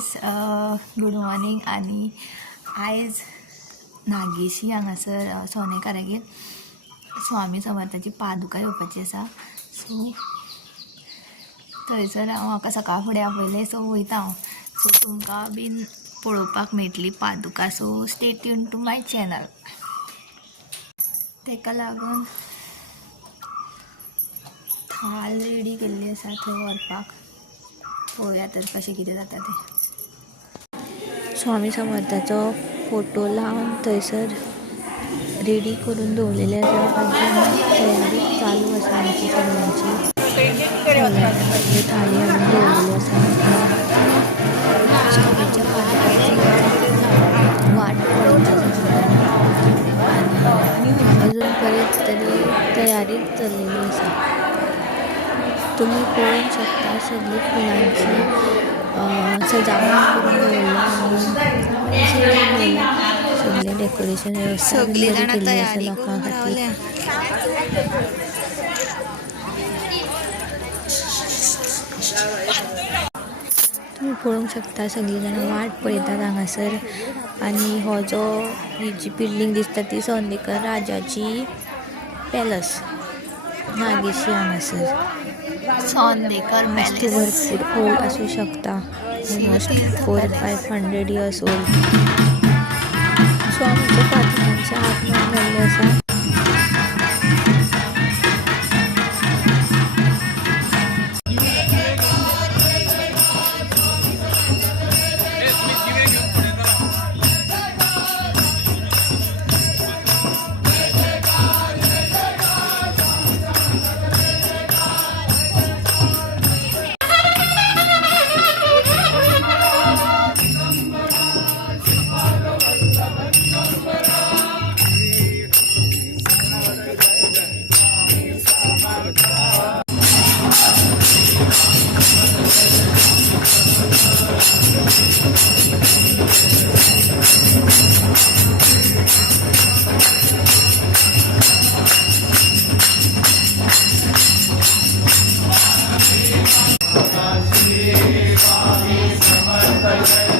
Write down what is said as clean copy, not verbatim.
Guys, good morning. आणि आयज नागेशी हांगासर सोनेकारागेर स्वामी समर्थाची पादुका येवपाची आसा. सो थंयसर म्हाका सकाळ फुडें आपयलें, सो वयता हांव. सो तुमकां बीन पळोवपाक मेळटली पादुका. So stay tuned to my channel. तेका लागून थाल रेडी केल्ली आसा थंय व्हरपाक. पळोवया तर कशें कितें जाता तें. स्वामी समर्थाचो फोटो लावन थंयसर रेडी करून दवरलेले आसा. अजून तयारी चालू आसा आमची सगळ्यांची. सगळ्यांनी थाळी हाडून दवरलेली आसा. स्वामीच्या पादुकाची वाट पळयता आणि अजून पर्यंत तरी तयारीच चल्लेली आसा. तुम्ही पळोवंक शकता सगळी फुलांची सजावट करून दवरला आणि सगळे डेकोरेशन वेवस्था केल्ली आसा लोकां खातीर. तुम्ही पळोवंक शकता सगळीं जाणां वाट पळयतात हांगासर. आणि हो जो ही जी बिल्डींग दिसता ती सोंदेकर राजाची पॅलस नागेशी हांगासर. सोंदेकर पॅलेस भरपूर ओल्ड आसूं शकता. Almost 400-500 years old. स्वामीच्या पादुकांचे आगमन जाल्लें आसा. स्वामी समर्थ.